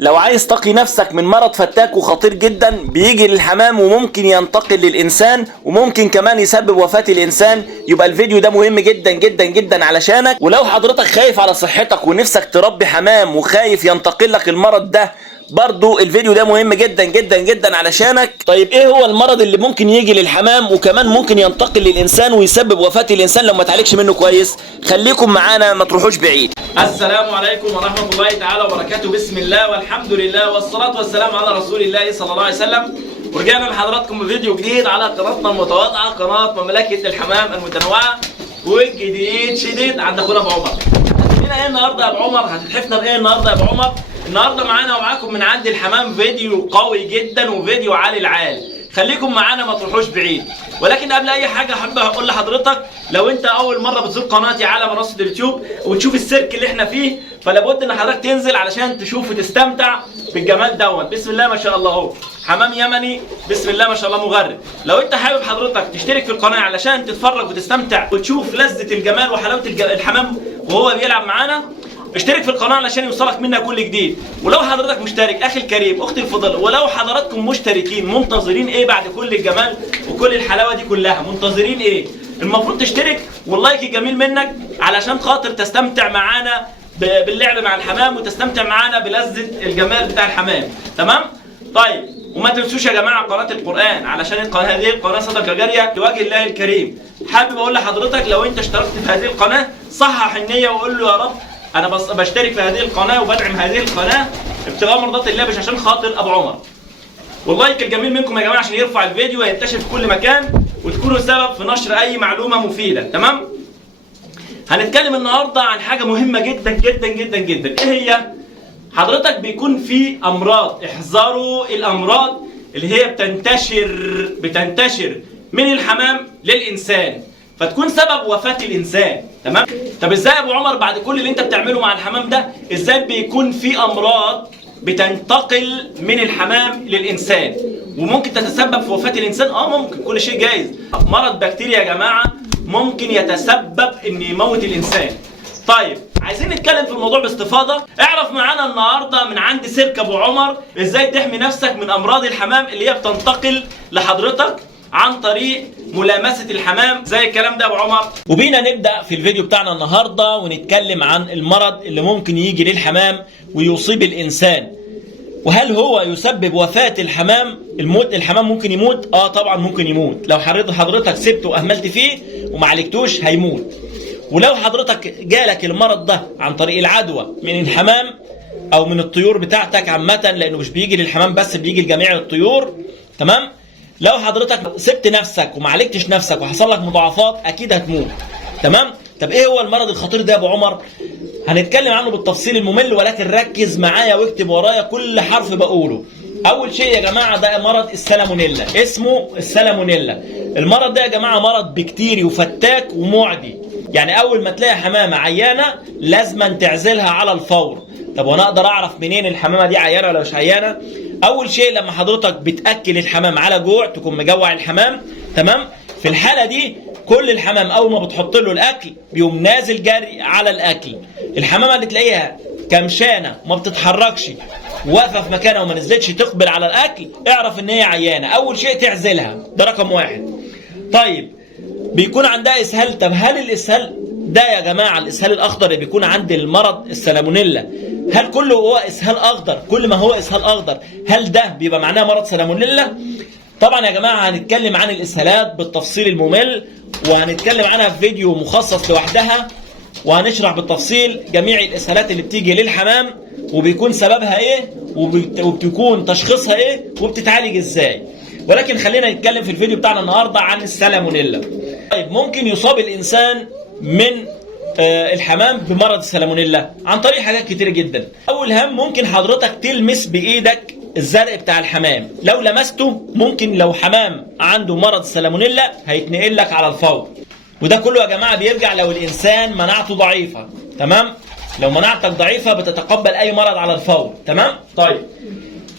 لو عايز تقي نفسك من مرض فتاك وخطير جدا بيجي للحمام وممكن ينتقل للإنسان وممكن كمان يسبب وفاة الإنسان، يبقى الفيديو ده مهم جدا جدا جدا علشانك. ولو حضرتك خايف على صحتك ونفسك تربي حمام وخايف ينتقل لك المرض ده، برضو الفيديو ده مهم جدا جدا جدا علشانك. طيب ايه هو المرض اللي ممكن يجي للحمام وكمان ممكن ينتقل للإنسان ويسبب وفاة الإنسان لو ما تعالجش منه كويس؟ خليكم معانا ما تروحوش بعيد. السلام عليكم ورحمة الله تعالى وبركاته. بسم الله والحمد لله والصلاة والسلام على رسول الله صلى الله عليه وسلم. ورجعنا لحضراتكم بفيديو جديد على قناتنا المتواضعة، قناة مملكة الحمام المتنوعة، والجديد شديد عند اخونا ابو عمر. هتدينا ايه النهارده يا ابو عمر؟ هتتحفنا بايه النهارده يا ابو عمر؟ النهارده معانا ومعاكم من عند الحمام فيديو قوي جدا وفيديو عالي العال. خليكم معانا ما تروحوش بعيد. ولكن قبل اي حاجه حابب اقول لحضرتك، لو انت اول مره بتزور قناتي على منصه اليوتيوب وتشوف السيرك اللي احنا فيه، فلابد ان حضرتك تنزل علشان تشوف وتستمتع بالجمال دوت. بسم الله ما شاء الله اهو حمام يمني، بسم الله ما شاء الله مغرد. لو انت حابب حضرتك تشترك في القناه علشان تتفرج وتستمتع وتشوف لذه الجمال وحلاوه الحمام وهو بيلعب معانا، اشترك في القناه علشان يوصلك منها كل جديد. ولو حضرتك مشترك اخي الكريم اختي الفضل، ولو حضراتكم مشتركين منتظرين ايه بعد كل الجمال وكل الحلاوه دي كلها؟ منتظرين ايه؟ المفروض تشترك واللايك جميل منك علشان خاطر تستمتع معانا باللعب مع الحمام وتستمتع معانا بلذه الجمال بتاع الحمام. تمام؟ طيب، وما تنسوش يا جماعه قناه القران علشان هذه القناه صدقه جاريه لوجه الله الكريم. حابب اقول لحضرتك لو انت اشتركت في هذه القناه صحح النيه وقول له يا رب انا بشترك في هذه القناه وبدعم هذه القناه ابتغاء مرضات الله مش عشان خاطر ابو عمر. واللايك الجميل منكم يا جماعه عشان يرفع الفيديو وينتشر في كل مكان وتكونوا سبب في نشر اي معلومه مفيده. تمام؟ هنتكلم النهارده عن حاجه مهمه جدا جدا جدا جدا. ايه هي؟ حضرتك بيكون في امراض، احذروا الامراض اللي هي بتنتشر من الحمام للانسان فتكون سبب وفاة الإنسان. تمام؟ طب ازاي يا أبو عمر بعد كل اللي أنت بتعمله مع الحمام ده، ازاي بيكون في أمراض بتنتقل من الحمام للإنسان وممكن تتسبب في وفاة الإنسان؟ ممكن، كل شيء جايز. مرض بكتيريا يا جماعة ممكن يتسبب إن يموت الإنسان. طيب، عايزين نتكلم في الموضوع باستفاضة. اعرف معانا النهارده من عند سيرك أبو عمر ازاي تحمي نفسك من أمراض الحمام اللي هي بتنتقل لحضرتك عن طريق ملامسة الحمام زي الكلام ده يا ابو عمر. وبينا نبدأ في الفيديو بتاعنا النهاردة ونتكلم عن المرض اللي ممكن يجي للحمام ويصيب الإنسان. وهل هو يسبب وفاة الحمام؟ الحمام ممكن يموت؟ طبعا ممكن يموت. لو حضرتك سبته وأهملت فيه وما عالجتوش هيموت. ولو حضرتك جالك المرض ده عن طريق العدوى من الحمام أو من الطيور بتاعتك عامة، لأنه مش بيجي للحمام بس، بيجي لجميع الطيور. تمام؟ لو حضرتك سبت نفسك وما عالجتش نفسك وحصل لك مضاعفات اكيد هتموت. تمام؟ طب ايه هو المرض الخطير ده يا ابو عمر؟ هنتكلم عنه بالتفصيل الممل، ولكن ركز معايا واكتب ورايا كل حرف بقوله. اول شيء يا جماعه ده مرض السالمونيلا، اسمه السالمونيلا. المرض ده يا جماعه مرض بكتيري وفتاك ومعدي. يعني اول ما تلاقي حمامه عيانه لازما تعزلها على الفور. طب وانا اقدر اعرف منين الحمامه دي عيانه ولا مش عيانه؟ اول شيء لما حضرتك بتاكل الحمام على جوع، تكون مجوع الحمام. تمام؟ في الحاله دي كل الحمام اول ما بتحط له الاكل بيقوم نازل جري على الاكل. الحمامه اللي تلاقيها كمشانه وما بتتحركش واقفه في مكانها وما نزلتش تقبل على الاكل، اعرف ان هي عيانه. اول شيء تعزلها، ده رقم واحد. طيب، بيكون عندها اسهال. طب هل الاسهال ده يا جماعه، الاسهال الاخضر اللي بيكون عند المرض السالمونيلا، هل كله هو اسهال اخضر؟ كل ما هو اسهال اخضر هل ده بيبقى معناه مرض سالمونيلا؟ طبعا يا جماعه هنتكلم عن الاسهالات بالتفصيل الممل، وهنتكلم عنها في فيديو مخصص لوحدها، وهنشرح بالتفصيل جميع الاسهالات اللي بتيجي للحمام وبيكون سببها ايه وبتكون تشخيصها ايه وبتتعالج ازاي. ولكن خلينا نتكلم في الفيديو بتاعنا النهارده عن السالمونيلا. طيب، ممكن يصاب الانسان من الحمام بمرض السالمونيلا عن طريق حاجات كتير جدا. اول هم، ممكن حضرتك تلمس بايدك الزرق بتاع الحمام. لو لمسته ممكن، لو حمام عنده مرض السالمونيلا هيتنقل لك على الفور. وده كله يا جماعه بيرجع لو الانسان مناعته ضعيفه. تمام؟ لو مناعتك ضعيفه بتتقبل اي مرض على الفور. تمام؟ طيب،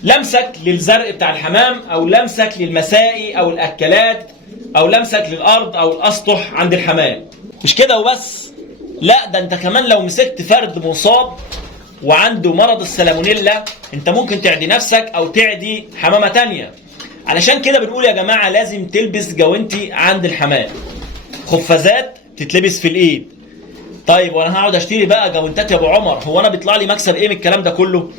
لمسك للزرق بتاع الحمام او لمسك للمسائي او الاكلات او لمسك للارض او الاسطح عند الحمام، مش كده وبس، لا ده انت كمان لو مسكت فرد مصاب وعنده مرض السالمونيلا انت ممكن تعدي نفسك او تعدي حمامه تانية. علشان كده بنقول يا جماعه لازم تلبس جوانتي عند الحمام. خفازات تتلبس في الايد. طيب وانا هقعد اشتري بقى جوانتات يا ابو عمر، هو انا بيطلع لي مكسب ايه من الكلام ده كله؟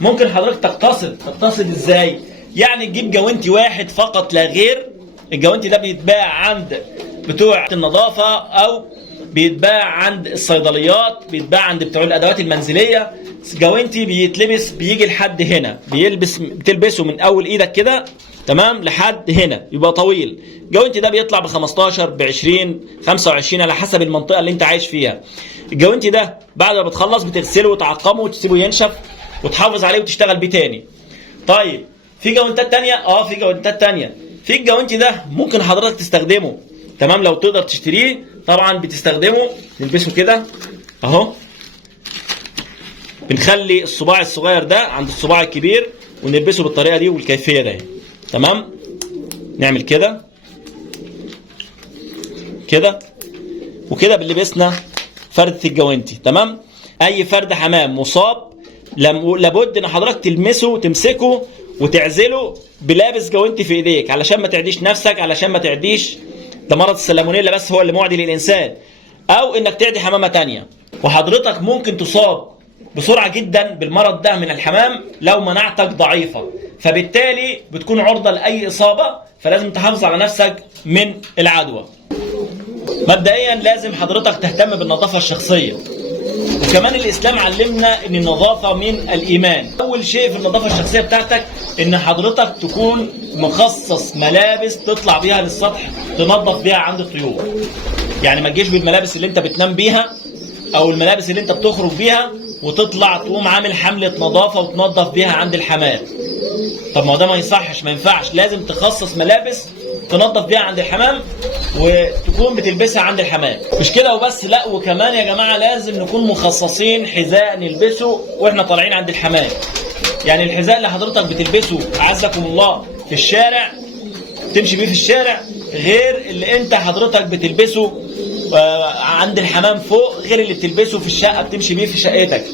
ممكن حضرتك تقتصد ازاي؟ يعني تجيب جوانتي واحد فقط لا غير. الجوانتي ده بيتباع عند بتوع النظافه او بيتباع عند الصيدليات، بيتباع عند بتوع الادوات المنزليه. جوانتي بيتلبس بيجي لحد هنا، بتلبسه من اول ايدك كده تمام لحد هنا، يبقى طويل. الجوانتي ده بيطلع ب 15 ب 20 25 على حسب المنطقه اللي انت عايش فيها. الجوانتي ده بعد ما بتخلص بتغسله وتعقمه وتسيبه ينشف وتحافظ عليه وتشتغل بيه تاني. طيب في جوانتات تانية؟ في جوانتات تانية. في الجوانتي ده ممكن حضرتك تستخدمه تمام لو تقدر تشتريه، طبعا بتستخدمه نلبسه كده اهو. بنخلي الصباع الصغير ده عند الصباع الكبير ونلبسه بالطريقه دي والكيفيه دي تمام. نعمل كده كده وكده بنلبسنا فردة الجوانتي تمام. اي فرد حمام مصاب لابد ان حضرتك تمسكه وتعزله بلابس جوانتي في ايديك علشان ما تعديش نفسك، علشان ما تعديش ده مرض السالمونيلا بس هو اللي معدي للانسان، او انك تعدي حمامه تانية. وحضرتك ممكن تصاب بسرعه جدا بالمرض ده من الحمام لو مناعتك ضعيفه، فبالتالي بتكون عرضه لاي اصابه، فلازم تحافظ على نفسك من العدوى. مبدئيا لازم حضرتك تهتم بالنظافه الشخصيه، وكمان الاسلام علمنا ان النظافه من الايمان. اول شيء في النظافه الشخصيه بتاعتك ان حضرتك تكون مخصص ملابس تطلع بيها للسطح تنظف بيها عند الطيور. يعني ما تجيش بالملابس اللي انت بتنام بيها او الملابس اللي انت بتخرج بيها وتطلع تقوم عامل حمله نظافه وتنظف بيها عند الحمام. طب ما هو ده ما يصحش، ما ينفعش. لازم تخصص ملابس تنظف بيها عند الحمام وتكون بتلبسها عند الحمام. مش كده وبس، لا وكمان يا جماعه لازم نكون مخصصين حذاء نلبسه واحنا طالعين عند الحمام. يعني الحذاء اللي حضرتك بتلبسه اعزكم الله في الشارع تمشي بيه في الشارع غير اللي انت حضرتك بتلبسه عند الحمام فوق، غير اللي بتلبسه في الشقه بتمشي بيه في شقتك.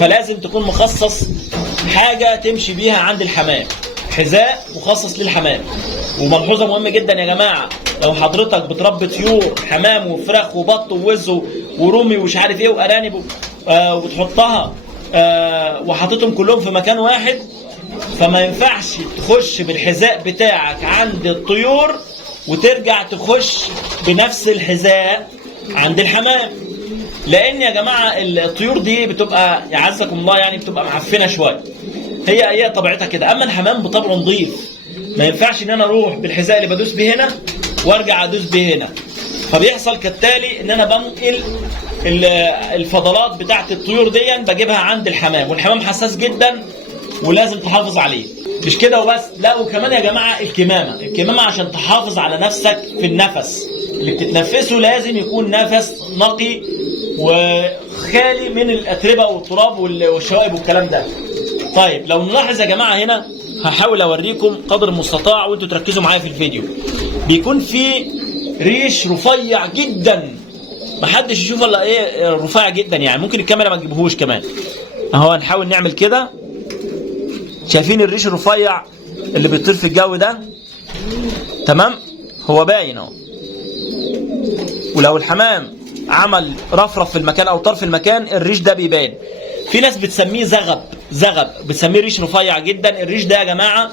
فلازم تكون مخصص حاجه تمشي بيها عند الحمام، حذاء مخصص للحمام. وملحوظه مهمه جدا يا جماعه، لو حضرتك بتربي طيور حمام وفراخ وبط ووز ورومي ومش عارف ايه وارانب وتحطها وحاططهم كلهم في مكان واحد، فما ينفعش تخش بالحذاء بتاعك عند الطيور وترجع تخش بنفس الحذاء عند الحمام. لان يا جماعه الطيور دي بتبقى يعزكم الله يعني بتبقى معفنه شويه، هي طبيعتها كده. اما الحمام بطبعه نظيف، ما ينفعش ان انا اروح بالحذاء اللي بدوس بيه هنا وارجع ادوس بيه هنا، فبيحصل كالتالي ان انا بنقل الفضلات بتاعت الطيور دي بجيبها عند الحمام، والحمام حساس جدا ولازم تحافظ عليه. مش كده وبس، لا وكمان يا جماعه الكمامه عشان تحافظ على نفسك في النفس اللي بتتنفسه لازم يكون نفس نقي وخالي من الاتربه والتراب والشوائب والكلام ده. طيب لو نلاحظ يا جماعه هنا هحاول اوريكم قدر المستطاع وانتوا تركزوا معايا في الفيديو، بيكون في ريش رفيع جدا، محدش يشوف الا ايه رفيع جدا، يعني ممكن الكاميرا ما تجيبهوش كمان. اهو هنحاول نعمل كده، شايفين الريش الرفيع اللي بيطير في الجو ده تمام؟ هو باين اهو. ولو الحمام عمل رفرف في المكان او طرف المكان الريش ده بيبان. في ناس بتسميه زغب بتسميه ريش رفيع جدا. الريش ده يا جماعه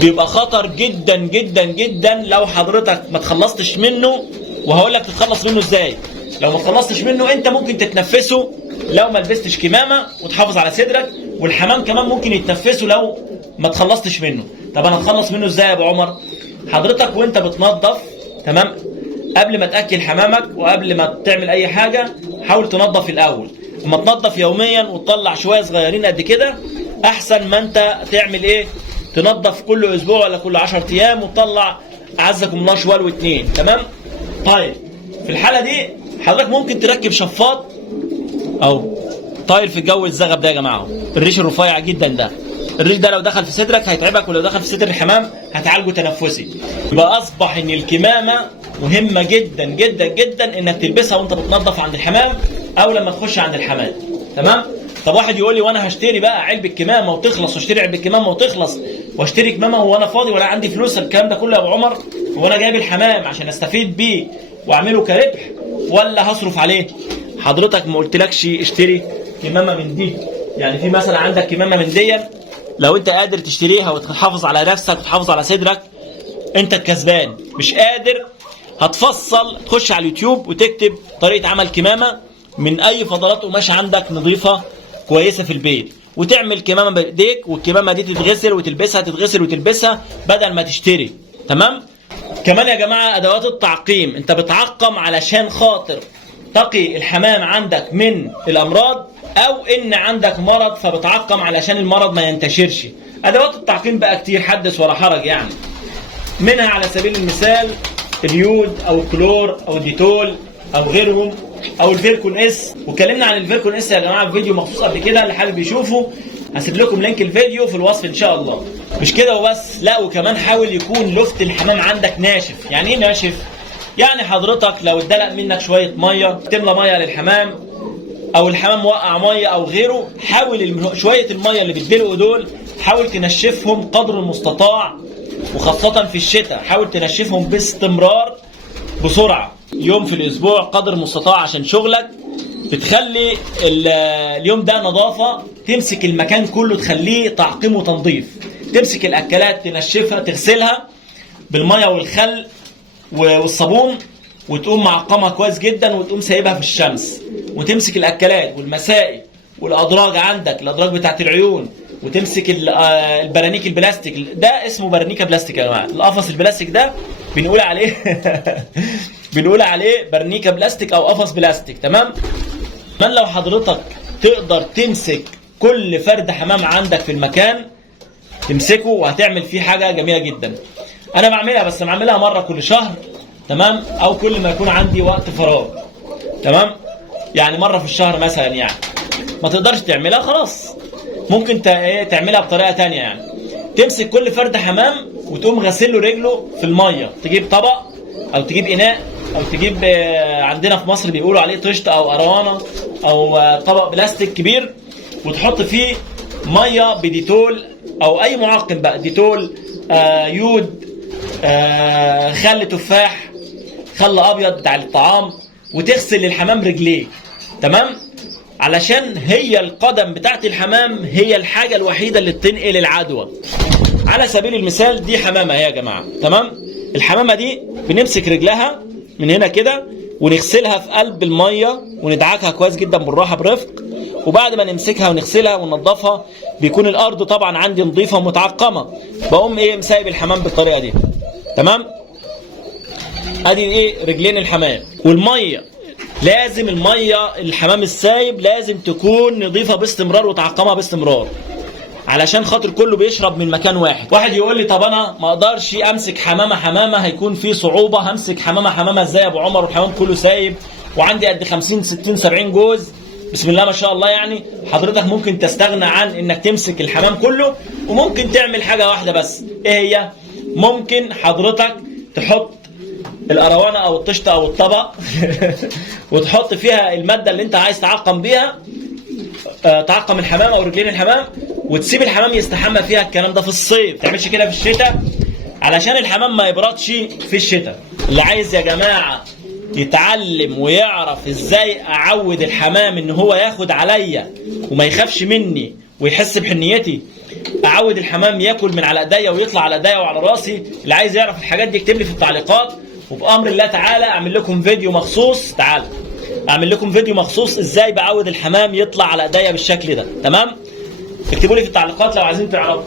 بيبقى خطر جدا جدا جدا لو حضرتك ما تخلصتش منه، وهقول لك تتخلص منه ازاي. لو ما تخلصتش منه انت ممكن تتنفسه لو ما لبستش كمامه وتحافظ على صدرك، والحمام كمان ممكن يتنفسه لو ما تخلصتش منه. طب انا اتخلص منه ازاي يا ابو عمر؟ حضرتك وانت بتنظف تمام، قبل ما تاكل حمامك وقبل ما تعمل اي حاجه حاول تنظف الاول. اما تنظف يوميا وتطلع شويه صغيرين قد كده احسن ما انت تعمل ايه، تنظف كل اسبوع ولا كل 10 ايام وتطلع اعزكم الله شوال واتنين تمام. طيب في الحاله دي حضرتك ممكن تركب شفاط او طاير في الجو الزغب ده يا جماعه. الريش الرفيع جدا ده، الريش ده لو دخل في صدرك هيتعبك، ولو دخل في صدر الحمام هتعالجه تنفسي. يبقى اصبح ان الكمامه مهمه جدا جدا جدا انك تلبسها وانت بتنظف عند الحمام او لما تخش عند الحمام تمام. طب واحد يقول لي وانا هشتري بقى علبه كمامه وتخلص، واشتري علبه كمامه وتخلص، واشتري كمامه وانا فاضي ولا عندي فلوس الكلام ده كله يا ابو عمر؟ وانا جايب الحمام عشان استفيد بيه واعمله كربح ولا هصرف عليه؟ حضرتك ما قلتلكش اشتري كمامه من دي. يعني في مثلا عندك كمامه من دي لو انت قادر تشتريها وتحافظ على نفسك وتحافظ على صدرك انت الكسبان. مش قادر هتفصل تخش على اليوتيوب وتكتب طريقه عمل كمامه من اي فضلات قماش عندك نظيفه كويسه في البيت، وتعمل كمامه بايديك، والكمامه دي تتغسل وتلبسها، تتغسل وتلبسها بدل ما تشتري. تمام؟ كمان يا جماعه ادوات التعقيم، انت بتعقم علشان خاطر تقي الحمام عندك من الامراض، او ان عندك مرض فبتعقم علشان المرض ما ينتشرش. ادوات التعقيم بقى كتير حدث ولا حرج يعني. منها على سبيل المثال اليود او الكلور او الديتول او غيرهم او الفيركون اس. واتكلمنا عن الفيركون اس يا جماعه في فيديو مخصوص قبل كده، اللي حابب يشوفه هسيب لكم لينك الفيديو في الوصف ان شاء الله. مش كده وبس، لا وكمان حاول يكون لفت الحمام عندك ناشف. يعني ايه ناشف؟ يعني حضرتك لو اتدلق منك شويه ميه، تملى ميه للحمام او الحمام وقع ميه او غيره، حاول شويه الميه اللي بيتدلقوا دول حاول تنشفهم قدر المستطاع، وخاصه في الشتاء حاول تنشفهم باستمرار بسرعه، يوم في الاسبوع قدر المستطاع، عشان شغلك بتخلي اليوم ده نظافه، تمسك المكان كله تخليه تعقيم وتنظيف. تمسك الاكلات تنشفها، تغسلها بالميه والخل والصابون، وتقوم معقمها كويس جدا، وتقوم سايبها في الشمس. وتمسك الاكلات والمسائي والادراج عندك، الادراج بتاعت العيون، وتمسك البرانيك البلاستيك. ده اسمه برنيكه بلاستيك يا جماعه. القفص البلاستيك ده بنقول عليه بنقول عليه برنيكه بلاستيك او قفص بلاستيك. تمام؟ من لو حضرتك تقدر تمسك كل فرد حمام عندك في المكان تمسكه وهتعمل فيه حاجه جميله جدا. انا بعملها، بس بعملها مره كل شهر. تمام؟ او كل ما يكون عندي وقت فراغ. تمام؟ يعني مره في الشهر مثلا. يعني ما تقدرش تعملها خلاص، ممكن تعملها بطريقه تانية. يعني تمسك كل فرد حمام وتقوم غسل له رجله في الميه، تجيب طبق او تجيب اناء او تجيب عندنا في مصر بيقولوا عليه طشت او اروانه او طبق بلاستيك كبير، وتحط فيه ميه بديتول او اي معقم بقى، ديتول، يود، خل تفاح، خل ابيض بتاع الطعام، وتغسل للحمام رجليه. تمام؟ علشان هي القدم بتاعت الحمام هي الحاجه الوحيده اللي بتنقل العدوى. على سبيل المثال دي حمامه يا جماعه. تمام؟ الحمامه دي بنمسك رجلها من هنا كده ونغسلها في قلب الميه وندعكها كويس جدا بالراحه برفق، وبعد ما نمسكها ونغسلها وننضفها بيكون الارض طبعا عندي نظيفه ومتعقمه، بقوم مسايب الحمام بالطريقه دي. تمام؟ ادي رجلين الحمام. والميه لازم الميه الحمام السايب لازم تكون نظيفه باستمرار وتعقمها باستمرار، علشان خاطر كله بيشرب من مكان واحد. واحد يقول لي طب انا ما اقدرش امسك حمامه، هيكون في صعوبه. همسك حمامه ازاي يا ابو عمر والحمام كله سايب وعندي قد 50 60 70 جوز بسم الله ما شاء الله؟ يعني حضرتك ممكن تستغنى عن انك تمسك الحمام كله، وممكن تعمل حاجه واحده بس. ايه هي؟ ممكن حضرتك تحط الاروانه او الطشت او الطبق وتحط فيها الماده اللي انت عايز تعقم بيها، تعقم الحمام او رجلين الحمام، وتسيب الحمام يستحمى فيها. الكلام ده في الصيف، ما تعملش كده في الشتاء علشان الحمام ما يبردش في الشتاء. اللي عايز يا جماعه يتعلم ويعرف ازاي اعود الحمام ان هو ياخد عليا وما يخافش مني ويحس بحنيتي، اعود الحمام ياكل من على ايديا ويطلع على ايديا وعلى راسي. اللي عايز يعرف الحاجات دي يكتب لي في التعليقات، وبامر الله تعالى اعمل لكم فيديو مخصوص. تعالى اعمل لكم فيديو مخصوص ازاي بعود الحمام يطلع على ايديا بالشكل ده. تمام؟ اكتبوا لي في التعليقات لو عايزين تعرفوا.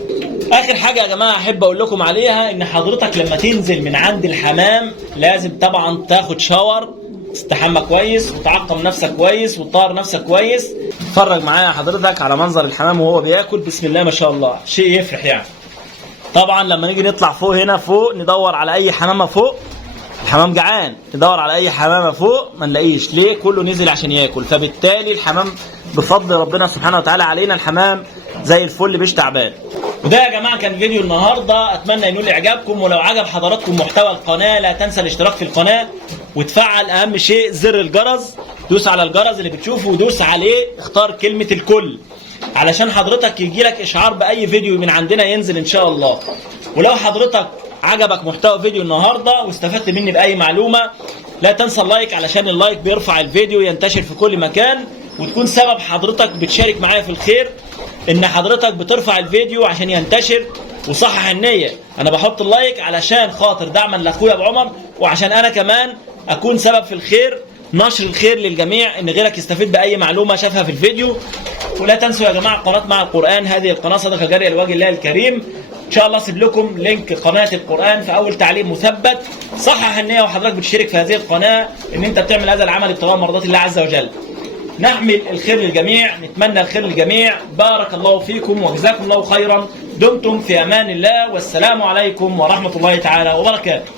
اخر حاجه يا جماعه احب اقول لكم عليها، ان حضرتك لما تنزل من عند الحمام لازم طبعا تاخد شاور، تستحمى كويس وتعقم نفسك كويس وتطهر نفسك كويس. اتفرج معايا حضرتك على منظر الحمام وهو بياكل، بسم الله ما شاء الله، شيء يفرح يعني. طبعا لما نيجي نطلع فوق هنا فوق ندور على اي حمامه فوق، الحمام جعان، ندور على اي حمامه فوق ما نلاقيش. ليه؟ كله نزل عشان ياكل. فبالتالي الحمام بفضل ربنا سبحانه وتعالى علينا الحمام زي الفل مش تعبان. وده يا جماعه كان فيديو النهارده، اتمنى ينول اعجابكم. ولو عجب حضراتكم محتوى القناه لا تنسى الاشتراك في القناه وتفعل اهم شيء زر الجرس دوس على الجرس اللي بتشوفه ودوس عليه، اختار كلمة الكل علشان حضرتك يجيلك اشعار باي فيديو من عندنا ينزل ان شاء الله. ولو حضرتك عجبك محتوى فيديو النهارده واستفدت مني باي معلومه، لا تنسى اللايك علشان اللايك بيرفع الفيديو ينتشر في كل مكان، وتكون سبب حضرتك بتشارك معايا في الخير ان حضرتك بترفع الفيديو عشان ينتشر. وصحح النيه، انا بحط اللايك علشان خاطر دعما لاخويا ابو عمر، وعشان انا كمان اكون سبب في الخير، نشر الخير للجميع، ان غيرك يستفيد باي معلومه شافها في الفيديو. ولا تنسوا يا جماعه قناه مع القران، هذه القناه صدقه جاريه لوجه الله الكريم. ان شاء الله اسيب لكم لينك قناه القران في اول تعليق مثبت. صحح النيه وحضرتك بتشترك في هذه القناه ان انت بتعمل هذا العمل ابتغاء مرضات الله عز وجل. نحمل الخير للجميع، نتمنى الخير للجميع. بارك الله فيكم وجزاكم الله خيرا. دمتم في امان الله، والسلام عليكم ورحمه الله تعالى وبركاته.